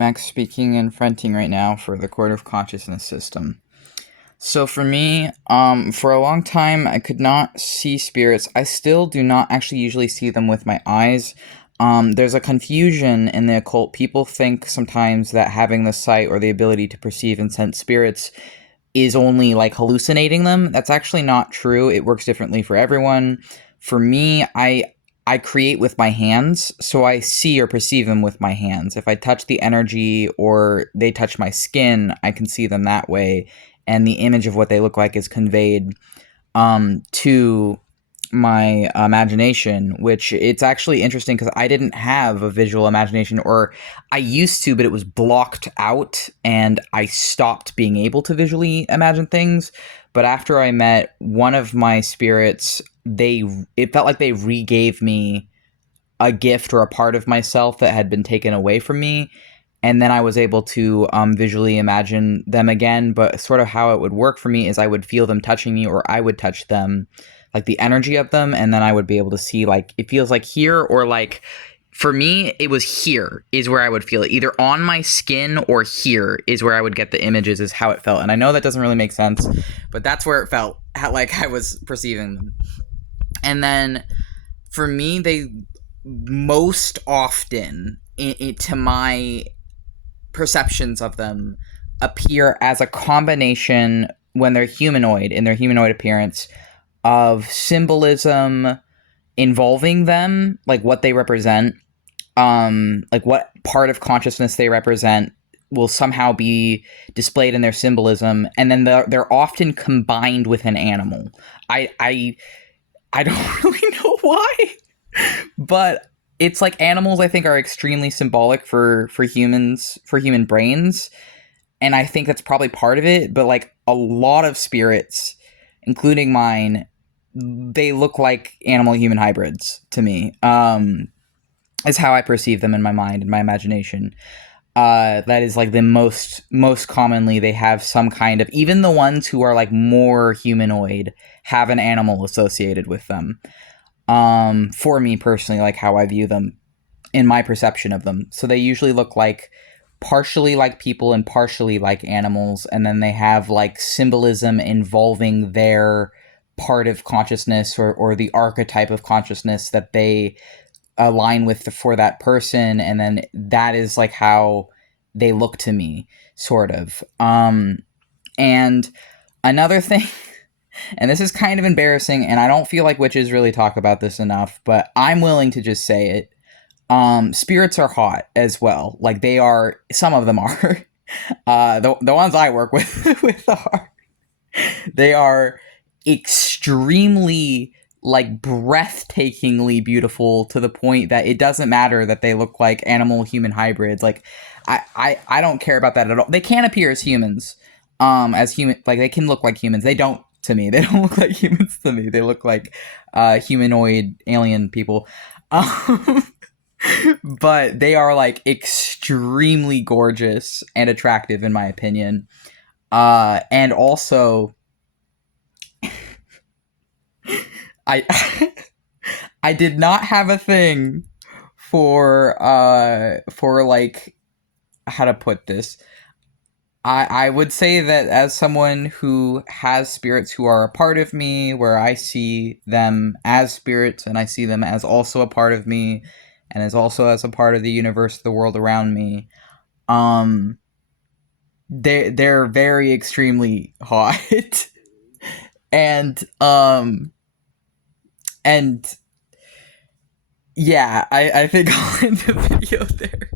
Max speaking and fronting right now for the Court of Consciousness system. So for me, for a long time, I could not see spirits. I still do not actually usually see them with my eyes. There's a confusion in the occult. People think sometimes that having the sight or the ability to perceive and sense spirits is only like hallucinating them. That's actually not true. It works differently for everyone. For me, I create with my hands, so I see or perceive them with my hands. If I touch the energy or they touch my skin, I can see them that way, and the image of what they look like is conveyed to my imagination, which it's actually interesting because I didn't have a visual imagination, or I used to, but it was blocked out and I stopped being able to visually imagine things. But after I met one of my spirits, it felt like they regave me a gift or a part of myself that had been taken away from me. And then I was able to visually imagine them again. But sort of how it would work for me is I would feel them touching me, or I would touch them, like the energy of them. And then I would be able to see, like, it feels like here, or like, for me, it was here is where I would feel it. Either on my skin or here is where I would get the images, is how it felt. And I know that doesn't really make sense, but that's where it felt, how, like I was perceiving them. And then for me, they most often, to my perceptions of them, appear as a combination, when they're humanoid, in their humanoid appearance, of symbolism involving them, like what they represent, like what part of consciousness they represent will somehow be displayed in their symbolism, and then they're often combined with an animal. I don't really know why, but it's like animals, I think, are extremely symbolic for humans, for human brains, and I think that's probably part of it. But like a lot of spirits, including mine, they look like animal human hybrids to me. Is how I perceive them in my mind, in my imagination. That is like the most commonly, they have some kind of, even the ones who are like more humanoid have an animal associated with them. For me personally, like how I view them in my perception of them. So they usually look like partially like people and partially like animals, and then they have like symbolism involving their part of consciousness, or the archetype of consciousness that they align with for that person, and then that is like how they look to me, sort of. And another thing, and this is kind of embarrassing, and I don't feel like witches really talk about this enough, but I'm willing to just say it. Spirits are hot as well. Like, they are, some of them are. The ones I work with are, they are extremely, like, breathtakingly beautiful, to the point that it doesn't matter that they look like animal human hybrids. Like, I don't care about that at all. They can appear as humans, as human, like they can look like humans. They don't to me. They don't look like humans to me. They look like humanoid alien people. Um, but they are like extremely gorgeous and attractive, in my opinion. And also, I I did not have a thing for like, how to put this. I would say that as someone who has spirits who are a part of me, where I see them as spirits and I see them as also a part of me, and as also as a part of the universe, the world around me, um, they're very extremely hot. and and yeah, I think I'll end the video there.